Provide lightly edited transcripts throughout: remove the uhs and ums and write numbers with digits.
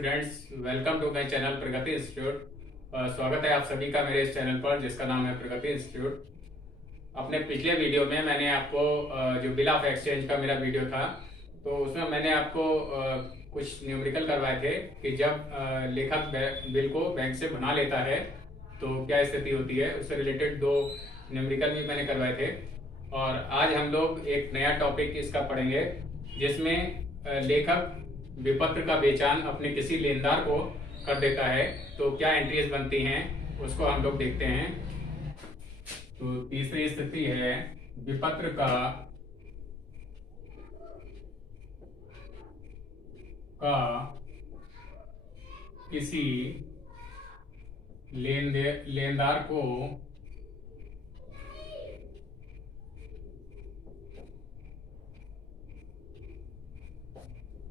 Students, welcome to my channel Pragati institute. स्वागत है आप सभी का मेरे इस चैनल पर जिसका नाम है प्रगति इंस्टीट्यूट। अपने पिछले वीडियो में मैंने आपको जो बिल ऑफ एक्सचेंज का मेरा वीडियो था तो उसमें मैंने आपको कुछ न्यूमेरिकल करवाए थे कि जब लेखक बिल को बैंक से बना लेता है तो क्या स्थिति होती है। उससे रिलेटेड दो न्यूमेरिकल भी मैंने करवाए थे और आज हम लोग एक नया टॉपिक इसका पढ़ेंगे जिसमें लेखक विपत्र का बेचान अपने किसी लेनदार को कर देता है तो क्या एंट्रीज बनती हैं उसको हम लोग देखते हैं। तो तीसरी स्थिति है विपत्र का किसी लेनदार को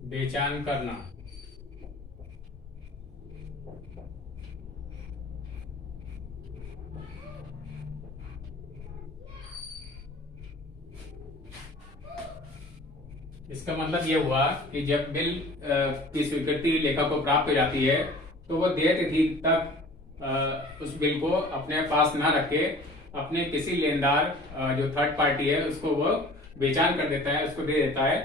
बेचान करना। इसका मतलब ये हुआ कि जब बिल की स्वीकृति लेखक को प्राप्त हो जाती है तो वो देय तिथि तक उस बिल को अपने पास ना रखे अपने किसी लेनदार जो थर्ड पार्टी है उसको वो बेचान कर देता है, उसको दे देता है।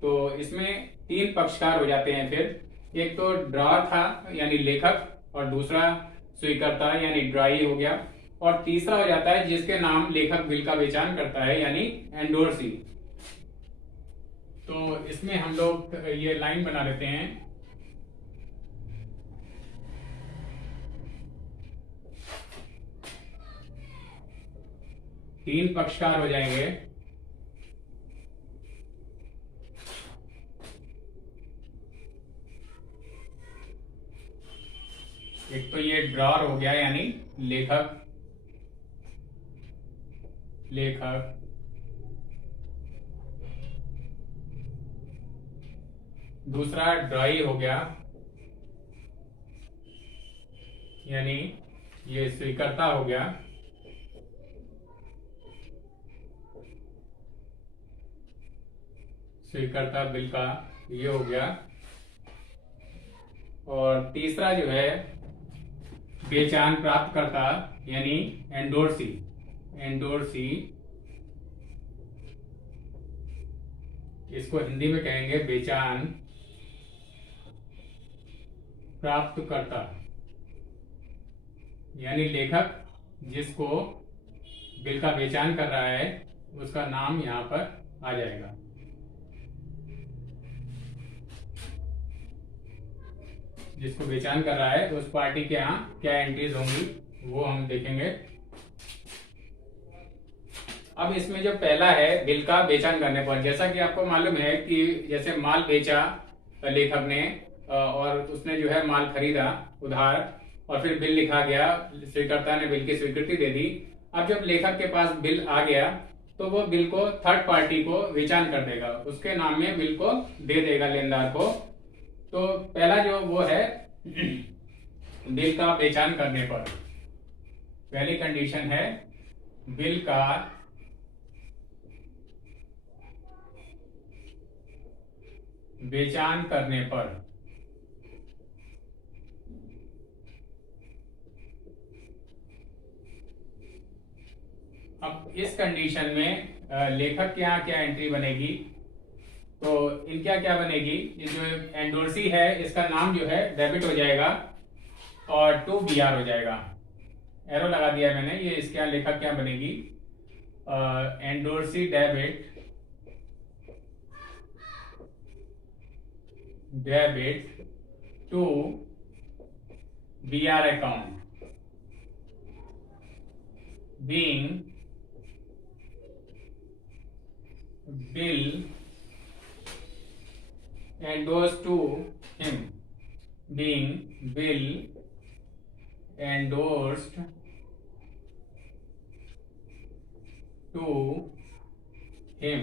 तो इसमें तीन पक्षकार हो जाते हैं। फिर एक तो ड्रॉअर था यानी लेखक, और दूसरा स्वीकर्ता यानी ड्रॉई हो गया, और तीसरा हो जाता है जिसके नाम लेखक बिल का बेचान करता है यानी एंडोर्सी। तो इसमें हम लोग ये लाइन बना लेते हैं। तीन पक्षकार हो जाएंगे। एक तो ये ड्रॉअर हो गया यानी लेखक, दूसरा ड्रॉई हो गया यानी ये स्वीकर्ता हो गया, स्वीकर्ता बिल का ये हो गया, और तीसरा जो है बेचान प्राप्त करता यानी एंडोर्सी। इसको हिंदी में कहेंगे बेचान प्राप्त करता, यानी लेखक जिसको बिल का बेचान कर रहा है उसका नाम यहां पर आ जाएगा। जिसको बेचान कर रहा है उस पार्टी के यहाँ क्या एंट्रीज होंगी वो हम देखेंगे। अब इसमें जो पहला है बिल का बेचान करने पर, जैसा कि आपको मालूम है कि जैसे माल बेचा लेखक ने और उसने जो है माल खरीदा उधार और फिर बिल लिखा गया, स्वीकर्ता ने बिल की स्वीकृति दे दी। अब जब लेखक के पास बिल आ गया तो वो बिल को थर्ड पार्टी को बेचान कर देगा, उसके नाम में बिल को दे देगा लेनदार को। तो पहला जो वो है बिल का बेचान करने पर, पहली कंडीशन है बिल का बेचान करने पर। अब इस कंडीशन में लेखक के यहाँ क्या एंट्री बनेगी, तो इनका क्या बनेगी, ये जो एंडोर्सी है इसका नाम जो है डेबिट हो जाएगा और टू BR हो जाएगा। एरो लगा दिया मैंने, ये इसके यहाँ लेखक क्या बनेगी, endorsee debit to BR account being bill endorsed to him, being bill endorsed to him।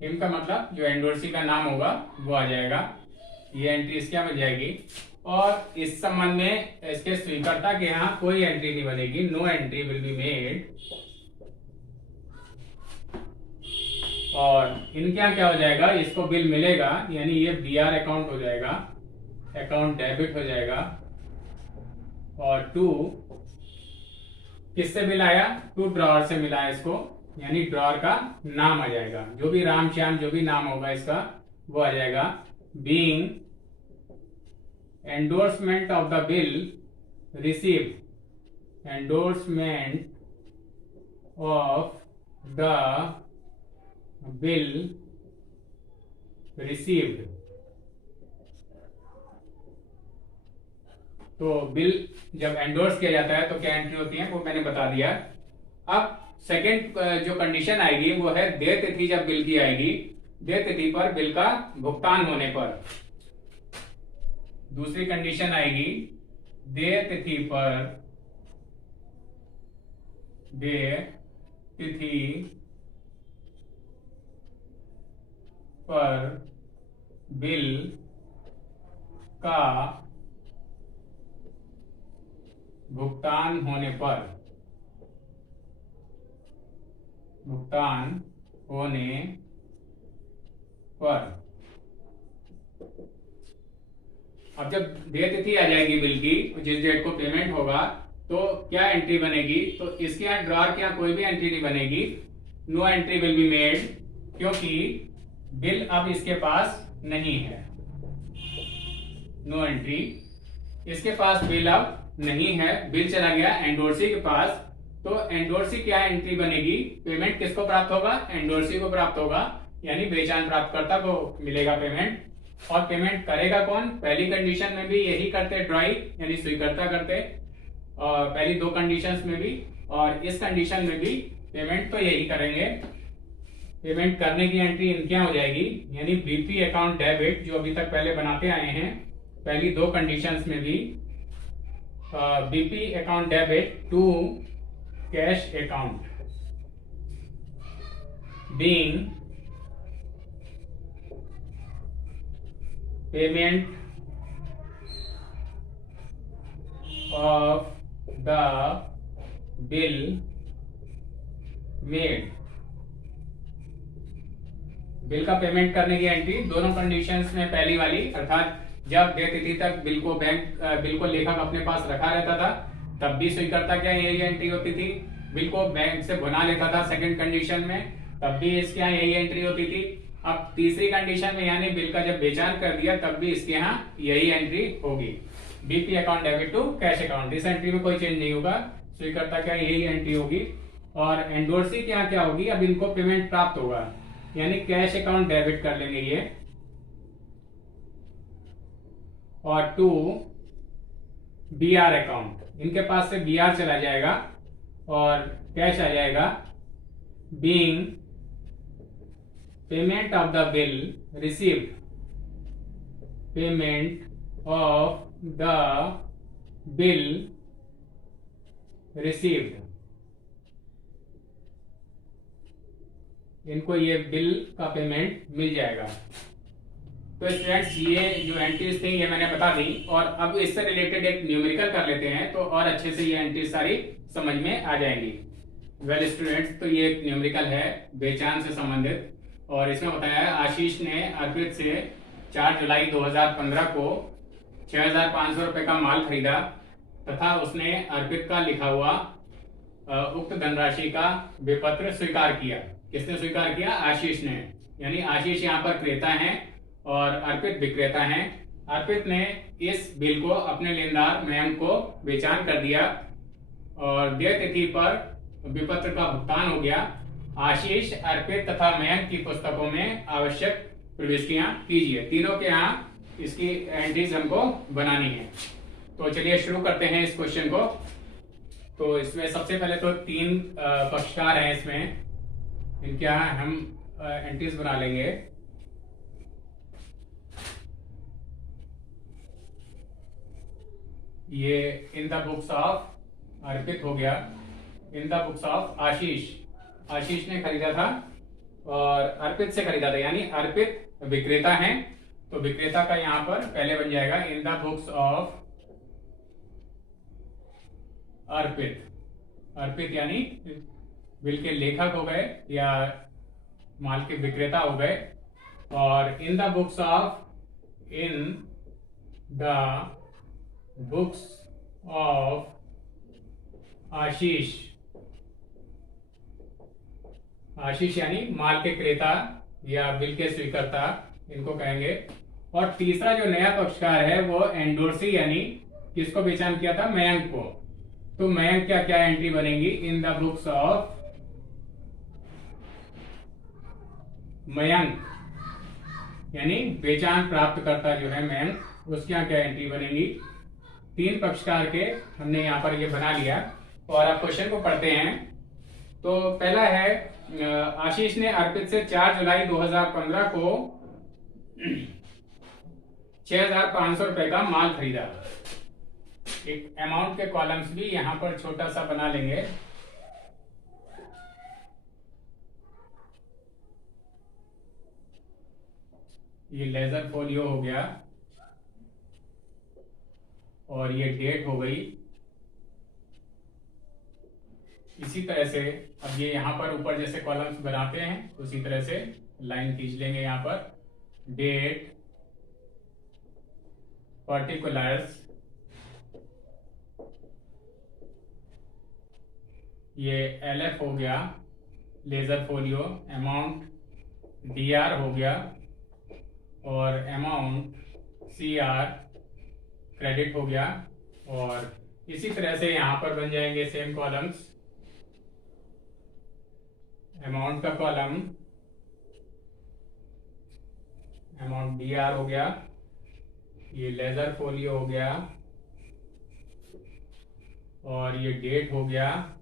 Him का मतलब जो एंडोर्सी का नाम होगा वो आ जाएगा, ये एंट्री क्या बन जाएगी। और इस संबंध में इसके स्वीकर्ता के यहाँ कोई एंट्री नहीं बनेगी, no entry will be made. और इनके यहाँ क्या हो जाएगा, इसको बिल मिलेगा यानी ये BR अकाउंट हो जाएगा, अकाउंट डेबिट हो जाएगा। और टू किससे मिलाया? टू ड्रॉअर से मिलाया इसको, यानी ड्रॉअर का नाम आ जाएगा, जो भी राम श्याम जो भी नाम होगा इसका वो आ जाएगा। Being endorsement of the bill received, endorsement of the bill received. तो बिल जब एंडोर्स किया जाता है तो क्या एंट्री होती है वो मैंने बता दिया। अब सेकेंड जो कंडीशन आएगी वो है देय तिथि, जब बिल की आएगी देय तिथि पर बिल का भुगतान होने पर। दूसरी कंडीशन आएगी देय तिथि पर, देय तिथि पर बिल का भुगतान होने पर, भुगतान होने पर। अब जब देय तिथि आ जाएगी बिल की, जिस डेट को पेमेंट होगा, तो क्या एंट्री बनेगी? तो इसके यहाँ ड्रॉअर के यहाँ कोई भी एंट्री नहीं बनेगी। No entry will be made, क्योंकि बिल अब इसके पास नहीं है। नो एंट्री, इसके पास बिल अब नहीं है, बिल चला गया एंडोर्सी के पास। तो एंडोर्सी क्या एंट्री बनेगी? पेमेंट किसको प्राप्त होगा? एंडोर्सी को प्राप्त होगा, यानी बेचान प्राप्तकर्ता को मिलेगा पेमेंट। और पेमेंट करेगा कौन? पहली कंडीशन में भी यही करते ड्रॉई, यानी स्वीकर्ता करते, और पहली दो कंडीशंस में भी, और इस कंडीशन में भी पेमेंट तो यही करेंगे। पेमेंट करने की एंट्री इनके यहाँ हो जाएगी, यानी बीपी अकाउंट डेबिट, जो अभी तक पहले बनाते आए हैं पहली दो कंडीशंस में भी, BP account debit to cash account, being payment of the bill made. Bill का पेमेंट करने की एंट्री दोनों कंडीशंस में पहली वाली, अर्थात जब देय तिथि तक बिल को लेखक अपने पास रखा रहता था तब भी स्वीकर्ता क्या यही एंट्री होती थी। बिल को बैंक से बना लेता था सेकंड कंडीशन में, तब भी इसके यहाँ यही एंट्री होती थी। अब तीसरी कंडीशन में, यानी बिल का जब बेचान कर दिया तब भी इसके यहाँ यही एंट्री होगी, BP account debit to cash account. इस एंट्री में कोई चेंज नहीं होगा, स्वीकर्ता क्या यही एंट्री होगी। और एंडोर्सी क्या क्या होगी? अब इनको पेमेंट प्राप्त होगा, यानी कैश अकाउंट डेबिट कर लेंगे ये, और टू बीआर अकाउंट, इनके पास से बीआर चला जाएगा और कैश आ जाएगा। Being payment of the bill received, payment of the bill received, इनको ये बिल का पेमेंट मिल जाएगा। तो स्टूडेंट्स ये जो एंट्रीज थी ये मैंने बता दी, और अब इससे रिलेटेड एक न्यूमेरिकल कर लेते हैं तो और अच्छे से ये एंट्रीज सारी समझ में आ जाएंगी। वेल स्टूडेंट्स, तो ये एक न्यूमेरिकल है बेचान से संबंधित, और इसमें बताया है आशीष ने अर्पित से 4 जुलाई 2015 को 6,500 रुपए का माल खरीदा तथा उसने अर्पित का लिखा हुआ उक्त धनराशि का विपत्र स्वीकार किया। किसने स्वीकार किया? आशीष ने, यानी आशीष यहाँ पर क्रेता है और अर्पित विक्रेता हैं। अर्पित ने इस बिल को अपने लेनदार मयंक को बेचान कर दिया और देय तिथि पर विपत्र का भुगतान हो गया। आशीष, अर्पित तथा मयंक की पुस्तकों में आवश्यक प्रविष्टियां कीजिए। तीनों के यहाँ इसकी एंट्रीज हमको बनानी है। तो चलिए शुरू करते हैं इस क्वेश्चन को। तो इसमें सबसे पहले तो 3 पक्षकार हैं, इसमें इनके यहाँ हम एंट्रीज बना लेंगे। ये इन द बुक्स ऑफ अर्पित हो गया, इन द बुक्स ऑफ आशीष, आशीष ने खरीदा था और अर्पित से खरीदा था, यानी अर्पित विक्रेता हैं, तो विक्रेता का यहां पर पहले बन जाएगा इन द बुक्स ऑफ अर्पित। अर्पित यानी बिल के लेखक हो गए या माल के विक्रेता हो गए, और in the books of, in the books of Ashish. Ashish यानी माल के क्रेता या बिल के स्वीकर्ता, इनको कहेंगे। और तीसरा जो नया पक्षकार है वो एंडोर्सी यानी किसको पहचान किया था? मयंक को। तो मयंक क्या क्या एंट्री बनेगी इन द बुक्स ऑफ मयंक, यानी पहचान प्राप्त करता जो है मयंक, उसके यहाँ क्या एंट्री बनेगी? 3 पक्षकार के हमने यहाँ पर ये बना लिया। और आप क्वेश्चन को पढ़ते हैं। तो पहला है, आशीष ने अर्पित से 4 जुलाई 2015 को 6,500 रुपए का माल खरीदा। एक अमाउंट के कॉलम्स भी यहां पर छोटा सा बना लेंगे। ये लेजर फोलियो हो गया और ये डेट हो गई। इसी तरह से अब ये यहां पर ऊपर जैसे कॉलम्स बनाते हैं उसी तरह से लाइन खींच लेंगे। यहां पर डेट, पर्टिकुलर्स, ये LF हो गया लेजर फोलियो, अमाउंट DR हो गया और अमाउंट CR क्रेडिट हो गया। और इसी तरह से यहां पर बन जाएंगे सेम कॉलम्स। अमाउंट का कॉलम अमाउंट DR हो गया, ये लेजर फोलियो हो गया और ये डेट हो गया,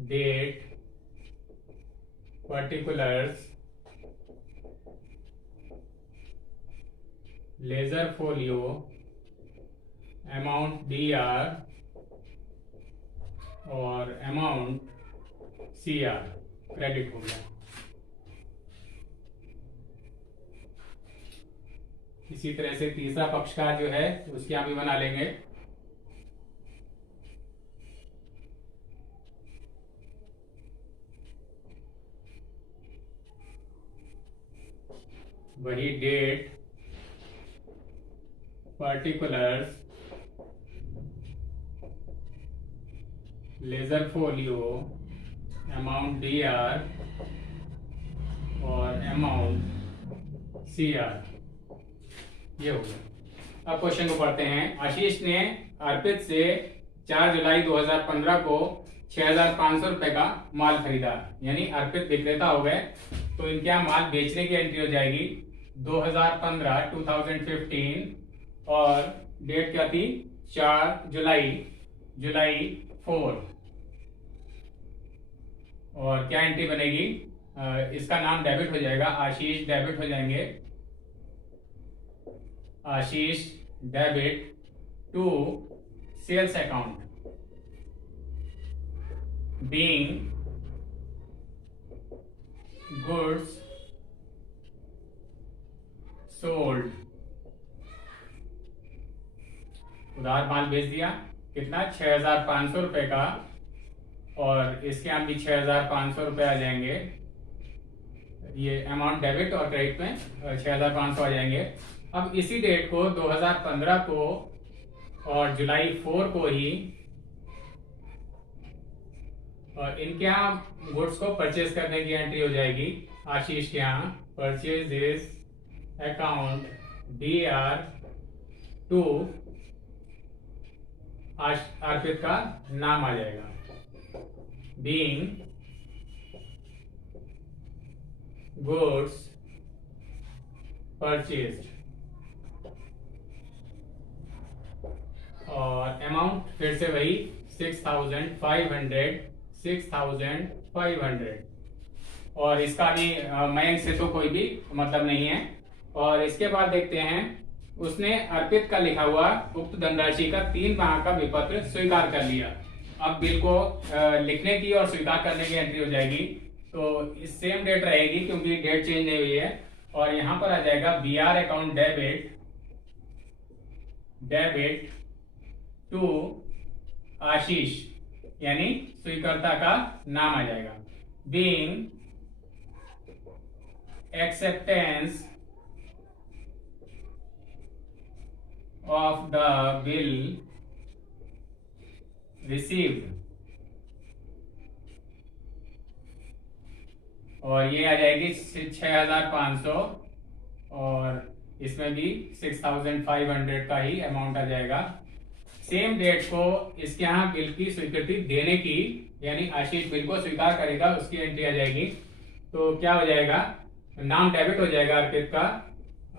date, particulars, ledger folio, amount DR और अमाउंट CR क्रेडिट हो गया। इसी तरह से तीसरा पक्षकार जो है उसके यहाँ भी बना लेंगे। वही date, particulars, ledger folio, amount DR और अमाउंट CR, ये हो गया। अब क्वेश्चन को पढ़ते हैं। आशीष ने अर्पित से 4 जुलाई 2015 को 6,500 रुपए का माल खरीदा, यानी अर्पित विक्रेता हो गए। तो इनके यहाँ माल बेचने की एंट्री हो जाएगी 2015 और डेट क्या थी? 4 जुलाई 4। और क्या एंट्री बनेगी? इसका नाम डेबिट हो जाएगा, आशीष डेबिट हो जाएंगे। Ashish debit to sales account being goods sold. उधार माल बेच दिया, कितना? 6,500 रुपए का, और इसके यहाँ भी 6,500 रुपए आ जाएंगे। ये अमाउंट डेबिट और क्रेडिट में 6,500 आ जाएंगे। अब इसी डेट को 2015 को और जुलाई 4 को ही और इनके यहाँ गुड्स को परचेज करने की एंट्री हो जाएगी। आशीष के यहाँ परचेजेस अकाउंट DR टू अर्पित का नाम आ जाएगा, बीइंग गुड्स परचेज्ड। और अमाउंट फिर से वही 6,500। और इसका भी मयंक से तो कोई भी मतलब नहीं है। और इसके बाद देखते हैं, उसने अर्पित का लिखा हुआ उक्त धनराशि का 3 माह का विपत्र स्वीकार कर लिया। अब बिल को लिखने की और स्वीकार करने की एंट्री हो जाएगी। तो इस सेम डेट रहेगी क्योंकि डेट चेंज नहीं हुई है। और यहां पर आ जाएगा BR अकाउंट डेबिट टू आशीष, यानी स्वीकर्ता का नाम आ जाएगा, being acceptance of the bill received, और ये आ जाएगी 6,500, और इसमें भी 6,500 का ही अमाउंट आ जाएगा। सेम डेट को इसके यहाँ बिल की स्वीकृति देने की, यानी आशीष बिल को स्वीकार करेगा, उसकी एंट्री आ जाएगी। तो क्या हो जाएगा, नाम डेबिट हो जाएगा अर्पित का,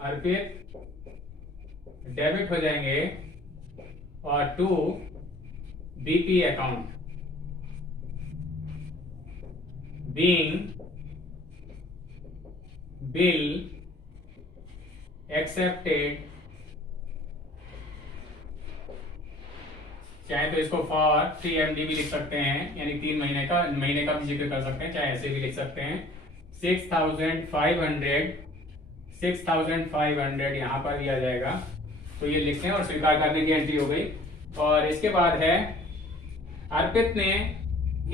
अर्पित डेबिट हो जाएंगे, और to BP account being bill accepted, चाहे तो इसको फॉर 3 MD भी लिख सकते हैं, यानी 3 महीने का भी जिक्र कर सकते हैं, चाहे ऐसे भी लिख सकते हैं। 6,500 यहाँ पर दिया जाएगा, तो ये लिखते हैं और स्वीकार करने की एंट्री हो गई। और इसके बाद है अर्पित ने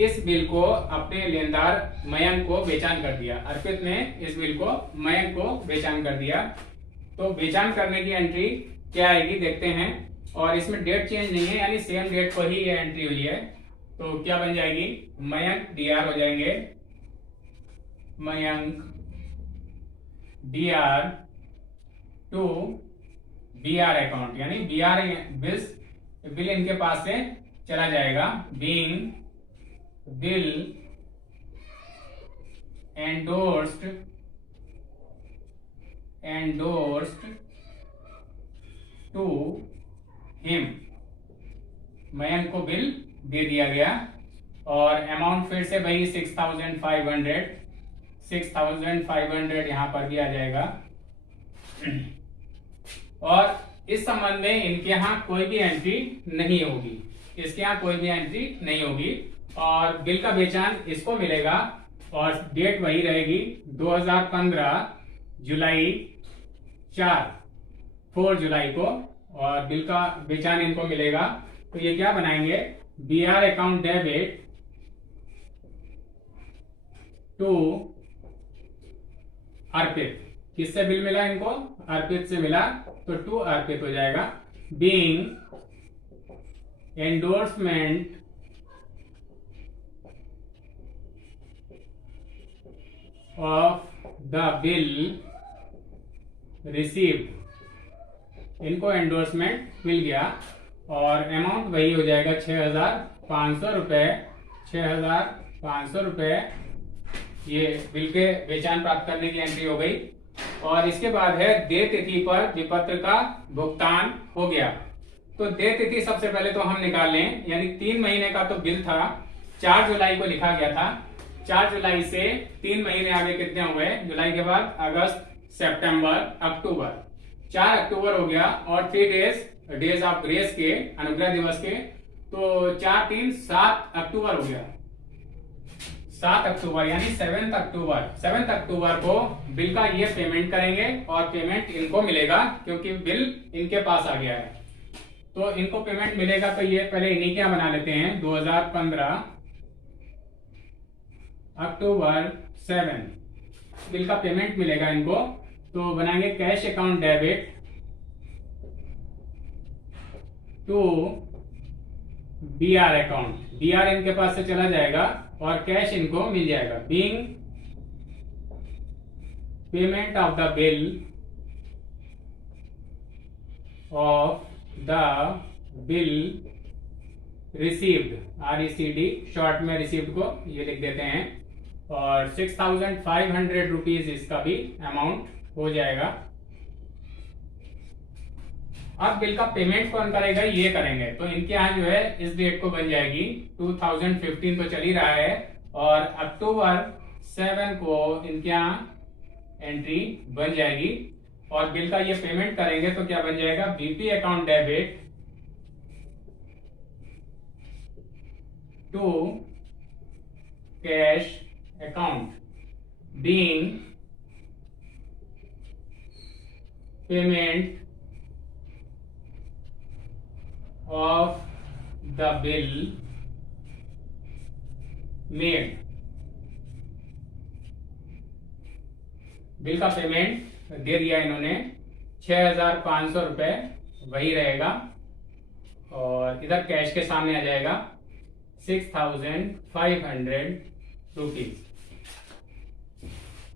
इस बिल को अपने लेनदार मयंक को बेचान कर दिया। अर्पित ने इस बिल को मयंक को बेचान कर दिया, तो बेचान करने की एंट्री क्या आएगी देखते हैं। और इसमें डेट चेंज नहीं है, यानी सेम डेट पर ही ये एंट्री हुई है। तो क्या बन जाएगी, मयंक डीआर हो जाएंगे, Mayank DR to BR account, यानी बीआर बिल इनके पास से चला जाएगा। Being bill endorsed to him, Mayank को बिल दे दिया गया। और अमाउंट फिर से वही 6,500 यहाँ पर भी आ जाएगा। और इस संबंध में इनके यहाँ कोई भी एंट्री नहीं होगी, इसके यहाँ कोई भी एंट्री नहीं होगी, और बिल का बेचान इसको मिलेगा, और डेट वही रहेगी 2015 जुलाई 4 जुलाई को, और बिल का बेचान इनको मिलेगा। तो ये क्या बनाएंगे, बीआर अकाउंट डेबिट टू अर्पित, किससे बिल मिला इनको, अर्पित से मिला, तो टू अर्पित हो जाएगा। Being endorsement of the bill received, इनको एंडोर्समेंट मिल गया, और अमाउंट वही हो जाएगा 6,500 रुपए, 6,500 रुपए। ये बिल के बेचान प्राप्त करने की एंट्री हो गई। और इसके बाद है देय तिथि पर विपत्र का भुगतान हो गया। तो देय तिथि सबसे पहले तो हम निकाल लें, यानी 3 महीने का तो बिल था, 4 जुलाई को लिखा गया था। 4 जुलाई से 3 महीने आगे कितने हो गए, जुलाई के बाद अगस्त, सितंबर, अक्टूबर, 4 अक्टूबर हो गया। और 3 डेज ऑफ ग्रेस के, अनुग्रह दिवस के, तो 4 3 7 अक्टूबर हो गया। 7 अक्टूबर यानी 7 अक्टूबर को बिल का ये पेमेंट करेंगे, और पेमेंट इनको मिलेगा क्योंकि बिल इनके पास आ गया है। तो इनको पेमेंट मिलेगा, तो ये पहले इन्हीं क्या बना लेते हैं, 2015 अक्टूबर 7 बिल का पेमेंट मिलेगा इनको। तो बनाएंगे cash account debit to BR account, BR इनके पास से चला जाएगा और कैश इनको मिल जाएगा। Being payment of the bill received, RECD short में रिसीव्ड को ये लिख देते हैं, और 6,500 रुपीज इसका भी अमाउंट हो जाएगा। अब बिल का पेमेंट कौन करेगा, ये करेंगे। तो इनके यहाँ जो है इस डेट को बन जाएगी 2015 तो चल ही रहा है, और अक्टूबर 7 को इनके यहाँ एंट्री बन जाएगी। और बिल का ये पेमेंट करेंगे तो क्या बन जाएगा, BP account debit to cash account, being payment of the bill made, bill का पेमेंट दे दिया इन्होंने 6,500 रुपये, वही रहेगा। और इधर कैश के सामने आ जाएगा 6,500 रुपीज।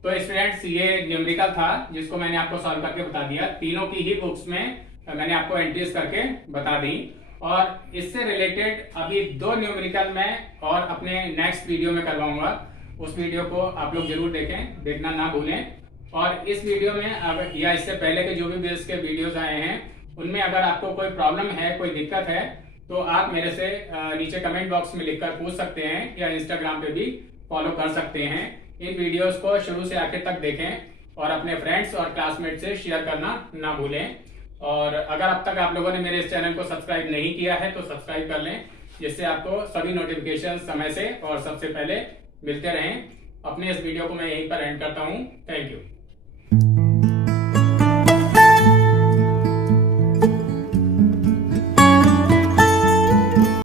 तो स्टूडेंट्स, ये न्यूमेरिकल था जिसको मैंने आपको सॉल्व करके बता दिया। तीनों की ही बुक्स में मैंने आपको एंट्रीज करके बता दी। और इससे रिलेटेड अभी 2 न्यूमेरिकल मैं और अपने नेक्स्ट वीडियो में करवाऊंगा। उस वीडियो को आप लोग जरूर देखें, देखना ना भूलें। और इस वीडियो में अगर या इससे पहले के जो भी बेस के वीडियोस आए हैं उनमें अगर आपको कोई प्रॉब्लम है, कोई दिक्कत है, तो आप मेरे से नीचे कमेंट बॉक्स में लिखकर पूछ सकते हैं या इंस्टाग्राम पे भी फॉलो कर सकते हैं। इन वीडियोस को शुरू से आखिर तक देखें और अपने फ्रेंड्स और क्लासमेट से शेयर करना ना भूलें। और अगर अब तक आप लोगों ने मेरे इस चैनल को सब्सक्राइब नहीं किया है तो सब्सक्राइब कर लें, जिससे आपको सभी नोटिफिकेशन समय से और सबसे पहले मिलते रहें। अपने इस वीडियो को मैं यहीं पर एंड करता हूँ। Thank you.